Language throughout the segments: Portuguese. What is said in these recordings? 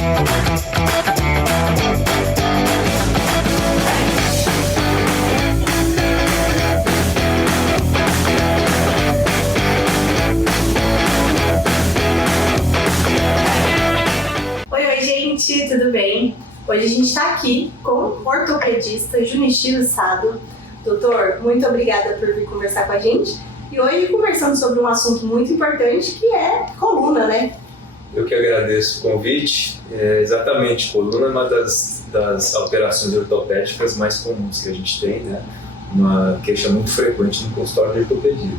Oi, gente, tudo bem? Hoje a gente está aqui com o ortopedista Junichiro Sado. Doutor, muito obrigada por vir conversar com a gente. E hoje conversando sobre um assunto muito importante que é coluna, né? Eu que agradeço o convite. Exatamente, coluna é uma das alterações ortopédicas mais comuns que a gente tem, né? Uma queixa muito frequente no consultório de ortopedia.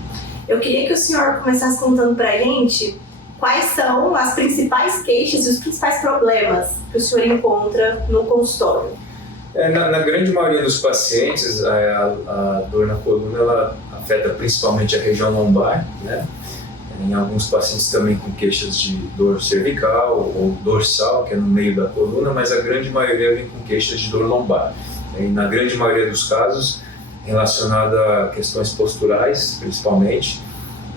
Eu queria que o senhor começasse contando pra gente quais são as principais queixas e os principais problemas que o senhor encontra no consultório. Na grande maioria dos pacientes, a dor na coluna ela afeta principalmente a região lombar, né? Em alguns pacientes também com queixas de dor cervical ou dorsal, que é no meio da coluna, mas a grande maioria vem com queixas de dor lombar. E na grande maioria dos casos, relacionada a questões posturais, principalmente.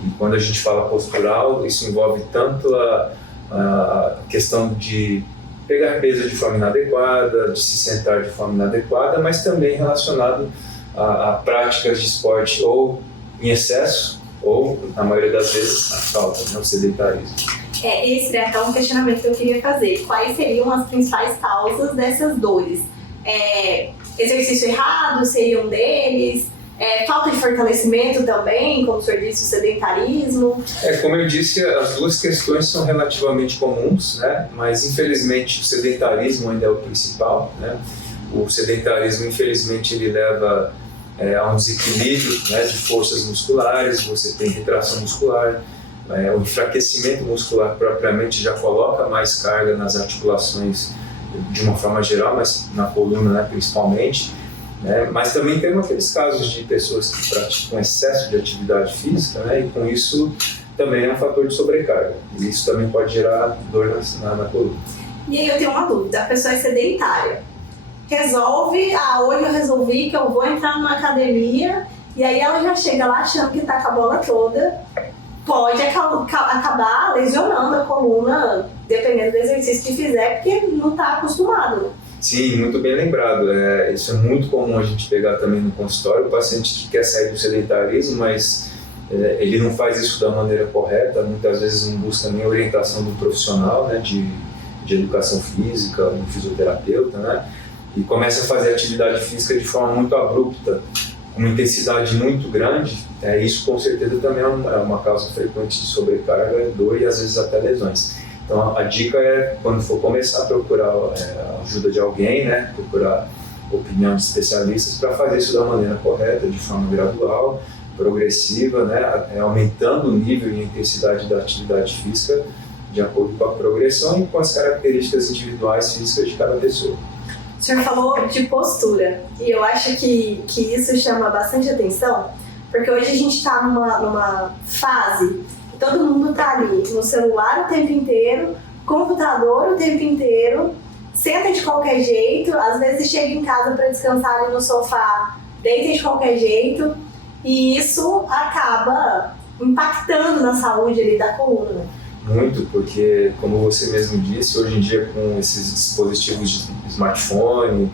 E quando a gente fala postural, isso envolve tanto a questão de pegar peso de forma inadequada, de se sentar de forma inadequada, mas também relacionado a práticas de esporte ou em excesso, ou, na maioria das vezes, a falta, né, o sedentarismo. Esse é até um questionamento que eu queria fazer. Quais seriam as principais causas dessas dores? Exercício errado seria um deles? Falta de fortalecimento também, como o senhor disse, o sedentarismo? Como eu disse, as duas questões são relativamente comuns, né? Mas infelizmente o sedentarismo ainda é o principal, né? O sedentarismo, infelizmente, ele leva a um desequilíbrio, né, de forças musculares, você tem retração muscular, o enfraquecimento muscular propriamente já coloca mais carga nas articulações de uma forma geral, mas na coluna, né, principalmente. Mas também tem aqueles casos de pessoas que praticam excesso de atividade física, né, e com isso também é um fator de sobrecarga. E isso também pode gerar dor na coluna. E aí eu tenho uma dúvida, a pessoa é sedentária, hoje eu resolvi que eu vou entrar numa academia, e aí ela já chega lá achando que tá com a bola toda, pode acabar lesionando a coluna, dependendo do exercício que fizer, porque não tá acostumado. Sim, muito bem lembrado. Isso é muito comum a gente pegar também no consultório, o paciente que quer sair do sedentarismo, mas ele não faz isso da maneira correta, muitas vezes não busca nem orientação do profissional, né, de educação física, um fisioterapeuta, né, e começa a fazer atividade física de forma muito abrupta, com uma intensidade muito grande. Isso com certeza também é uma causa frequente de sobrecarga, dor e às vezes até lesões. Então a dica é, quando for começar, procurar a ajuda de alguém, né? Procurar opinião de especialistas para fazer isso da maneira correta, de forma gradual, progressiva, né? Aumentando o nível e a intensidade da atividade física de acordo com a progressão e com as características individuais físicas de cada pessoa. O senhor falou de postura, e eu acho que isso chama bastante atenção, porque hoje a gente está numa fase que todo mundo está ali no celular o tempo inteiro, computador o tempo inteiro, senta de qualquer jeito, às vezes chega em casa para descansar ali no sofá, deita de qualquer jeito, e isso acaba impactando na saúde ali da coluna. Muito, porque, como você mesmo disse, hoje em dia com esses dispositivos de smartphone,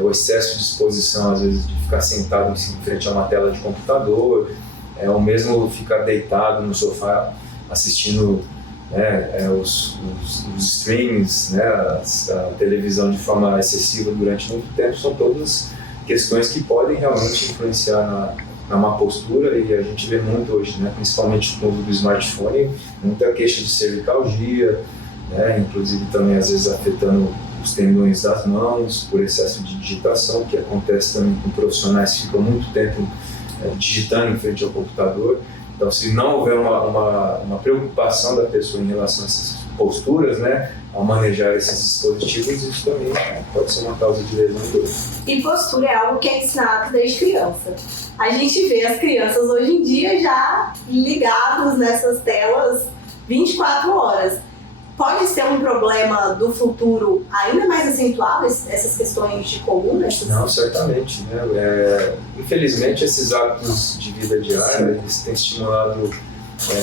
o excesso de exposição, às vezes, de ficar sentado em frente a uma tela de computador, ou mesmo ficar deitado no sofá assistindo os streams, né, a televisão de forma excessiva durante muito tempo, são todas questões que podem realmente influenciar na má postura, e a gente vê muito hoje, né, principalmente com o uso do smartphone, muita queixa de cervicalgia, né, inclusive também às vezes afetando os tendões das mãos por excesso de digitação, que acontece também com profissionais que ficam muito tempo digitando em frente ao computador. Então, se não houver uma preocupação da pessoa em relação a essas posturas, né, ao manejar esses dispositivos, isso também pode ser uma causa de lesão. E postura é algo que é ensinado desde criança. A gente vê as crianças hoje em dia já ligadas nessas telas 24 horas. Pode ser um problema do futuro ainda mais acentuado, essas questões de coluna? Não, certamente, né? Infelizmente, esses hábitos de vida diária, eles têm estimulado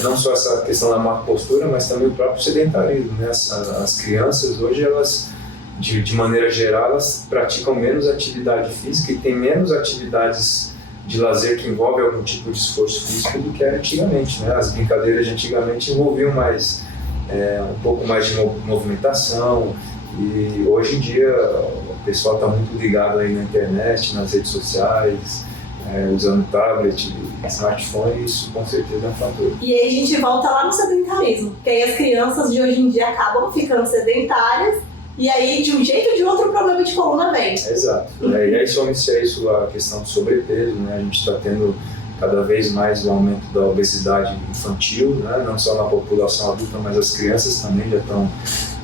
não só essa questão da má postura, mas também o próprio sedentarismo, né? As crianças hoje, elas, de maneira geral, elas praticam menos atividade física e têm menos atividades de lazer que envolvem algum tipo de esforço físico do que era antigamente, né? As brincadeiras de antigamente envolviam mais, um pouco mais de movimentação, e hoje em dia o pessoal está muito ligado aí na internet, nas redes sociais, usando tablet, smartphone, isso com certeza é um fator. E aí a gente volta lá no sedentarismo, porque aí as crianças de hoje em dia acabam ficando sedentárias, e aí de um jeito ou de outro o problema de coluna vem. Exato. E aí some-se isso a questão do sobrepeso, né? A gente está tendo cada vez mais o aumento da obesidade infantil, né? Não só na população adulta, mas as crianças também já estão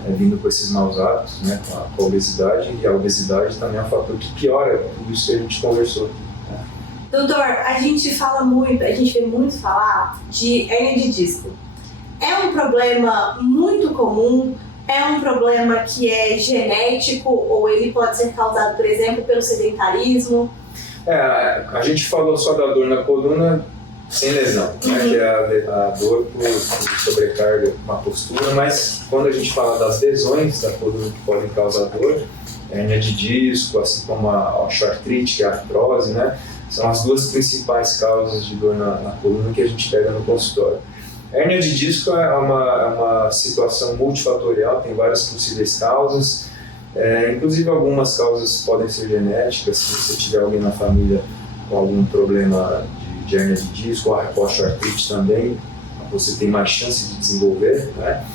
vindo com esses maus hábitos, né? Com a obesidade, e a obesidade também é um fator que piora tudo isso que a gente conversou. Doutor, a gente vê muito falar de hérnia de disco. É um problema muito comum? É um problema que é genético ou ele pode ser causado, por exemplo, pelo sedentarismo? A gente falou só da dor na coluna sem lesão, né? Que é a dor por sobrecarga, uma postura, mas quando a gente fala das lesões da coluna que podem causar dor, hérnia de disco, assim como a osteoartrite, que é a artrose, né? São as duas principais causas de dor na coluna que a gente pega no consultório. Hérnia de disco é uma situação multifatorial, tem várias possíveis causas, inclusive algumas causas podem ser genéticas. Se você tiver alguém na família com algum problema de hérnia de disco, ou osteoartrite também, você tem mais chance de desenvolver, né?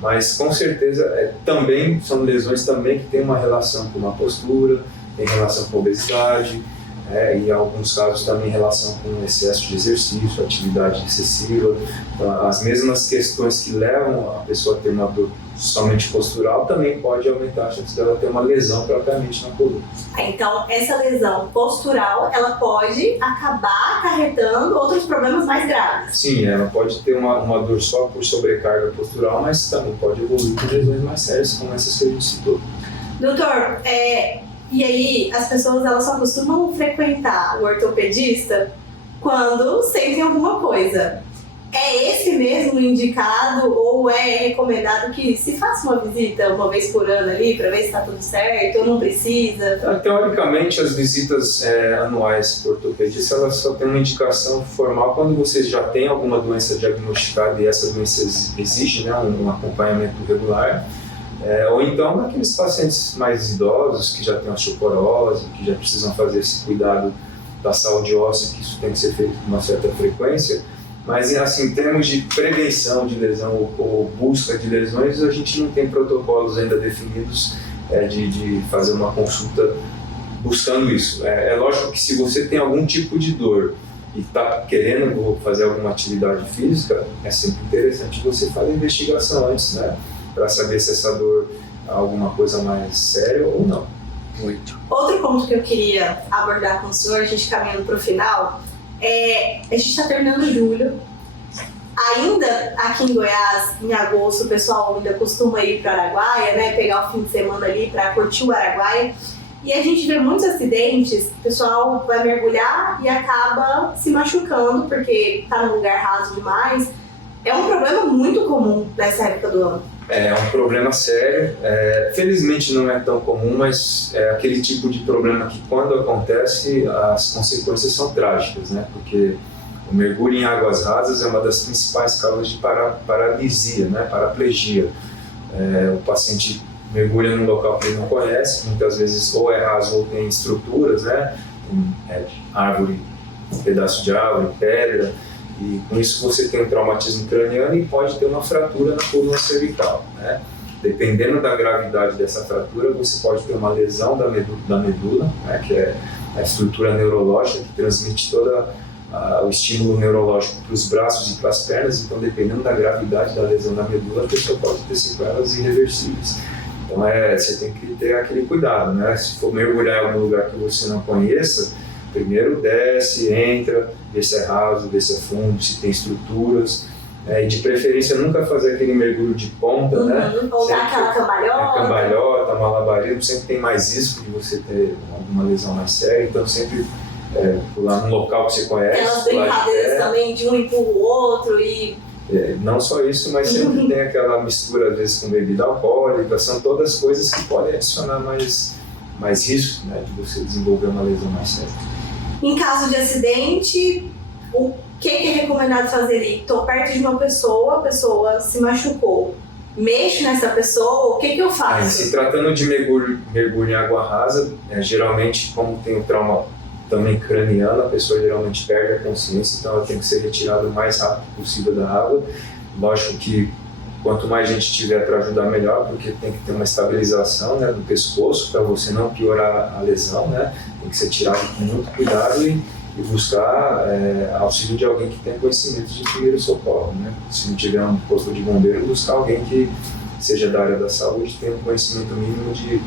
Mas com certeza também são lesões também que têm uma relação com uma postura, tem relação com obesidade, e em alguns casos também em relação com excesso de exercício, atividade excessiva. Então, as mesmas questões que levam a pessoa a ter uma dor somente postural também pode aumentar a chance dela ter uma lesão propriamente na coluna. Então, essa lesão postural, ela pode acabar acarretando outros problemas mais graves. Sim, ela pode ter uma dor só por sobrecarga postural, mas também pode evoluir com lesões mais sérias, como essas que a gente citou. Doutor, e aí as pessoas elas só costumam frequentar o ortopedista quando sentem alguma coisa. É esse mesmo indicado ou é recomendado que se faça uma visita uma vez por ano ali para ver se está tudo certo ou não precisa? Teoricamente, as visitas anuais para o ortopedista elas só têm uma indicação formal quando você já tem alguma doença diagnosticada e essa doença exige, né, um acompanhamento regular. Ou então naqueles pacientes mais idosos que já têm osteoporose, que já precisam fazer esse cuidado da saúde óssea, que isso tem que ser feito com uma certa frequência. Mas assim, em termos de prevenção de lesão ou busca de lesões, a gente não tem protocolos ainda definidos de fazer uma consulta buscando isso. É lógico que se você tem algum tipo de dor e está querendo fazer alguma atividade física, é sempre interessante você fazer investigação antes, né? Para saber se essa dor é alguma coisa mais séria ou não. Muito. Outro ponto que eu queria abordar com o senhor, a gente caminhando para o final, a gente está terminando julho. Ainda aqui em Goiás, em agosto, o pessoal ainda costuma ir para Araguaia, né? Pegar o fim de semana ali para curtir o Araguaia. E a gente vê muitos acidentes, o pessoal vai mergulhar e acaba se machucando porque está num lugar raso demais. É um problema muito comum nessa época do ano. É um problema sério, felizmente não é tão comum, mas é aquele tipo de problema que quando acontece as consequências são trágicas, né? Porque o mergulho em águas rasas é uma das principais causas de paralisia, né? Paraplegia. O paciente mergulha num local que ele não conhece, muitas vezes ou é raso ou tem estruturas, né? Tem árvore, um pedaço de árvore, pedra, e com isso você tem um traumatismo craniano e pode ter uma fratura na coluna cervical, né? Dependendo da gravidade dessa fratura, você pode ter uma lesão da medula, né? Que é a estrutura neurológica que transmite todo o estímulo neurológico para os braços e para as pernas. Então, dependendo da gravidade da lesão da medula, a pessoa pode ter sequelas irreversíveis. Então, você tem que ter aquele cuidado, né? Se for mergulhar em algum lugar que você não conheça, primeiro desce, entra, vê se é raso, vê se é fundo, se tem estruturas. E de preferência nunca fazer aquele mergulho de ponta, né? Ou dar aquela cambalhota. Cambalhota, malabarismo, sempre tem mais risco de você ter alguma lesão mais séria, então sempre pular num local que você conhece. Aquelas brincadeiras também de um empurra o outro e Não só isso, mas sempre tem aquela mistura, às vezes, com bebida alcoólica, são todas coisas que podem adicionar mais risco, né, de você desenvolver uma lesão mais séria. Em caso de acidente, o que é recomendado fazer aí? Estou perto de uma pessoa, a pessoa se machucou. Mexo nessa pessoa, o que eu faço? Se tratando de mergulho em água rasa, geralmente, como tem o trauma também craniano, a pessoa geralmente perde a consciência, então ela tem que ser retirada o mais rápido possível da água. Lógico que quanto mais gente tiver para ajudar, melhor, porque tem que ter uma estabilização, né, do pescoço para você não piorar a lesão, né? Tem que ser tirado com muito cuidado e buscar auxílio de alguém que tenha conhecimento de primeiro socorro, né? Se não tiver um corpo de bombeiro, buscar alguém que seja da área da saúde, tenha um conhecimento mínimo de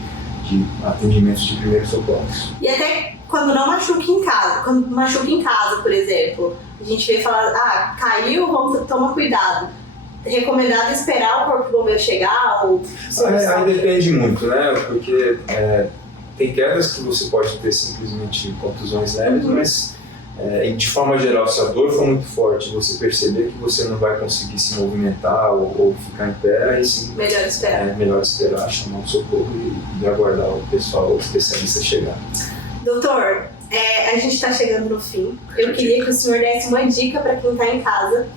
atendimentos de primeiro socorro. E até quando não machuca em casa, quando machuca em casa, por exemplo, a gente vê falar, caiu, toma cuidado. Recomendado esperar o corpo de bombeiro chegar? Ou aí depende muito, né? Porque tem quedas que você pode ter simplesmente contusões leves, mas de forma geral, se a dor for muito forte, você perceber que você não vai conseguir se movimentar ou ficar em pé, aí sim, melhor esperar. Melhor esperar, chamar um socorro e aguardar o pessoal, o especialista chegar. Doutor, a gente está chegando no fim. Eu queria que o senhor desse uma dica para quem está em casa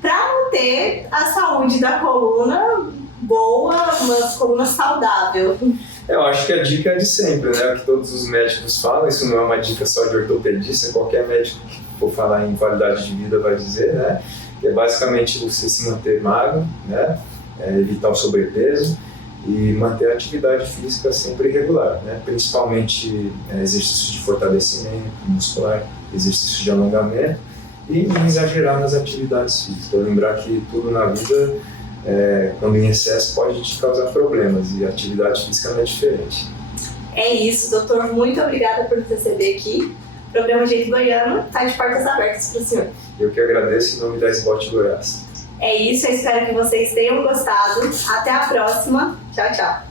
para manter a saúde da coluna boa, uma coluna saudável. Eu acho que a dica é de sempre, né? O que todos os médicos falam, isso não é uma dica só de ortopedista, qualquer médico que for falar em qualidade de vida vai dizer, né? Que é basicamente você se manter magro, né? Evitar o sobrepeso e manter a atividade física sempre regular, né? Principalmente exercícios de fortalecimento muscular, exercícios de alongamento e não exagerar nas atividades físicas. Lembrar que tudo na vida, quando em excesso, pode te causar problemas e a atividade física não é diferente. É isso, doutor. Muito obrigada por nos receber aqui. O programa Jeito Goiano está de portas abertas para o senhor. Eu que agradeço em nome da SBOT Goiás. É isso, eu espero que vocês tenham gostado. Até a próxima. Tchau, tchau.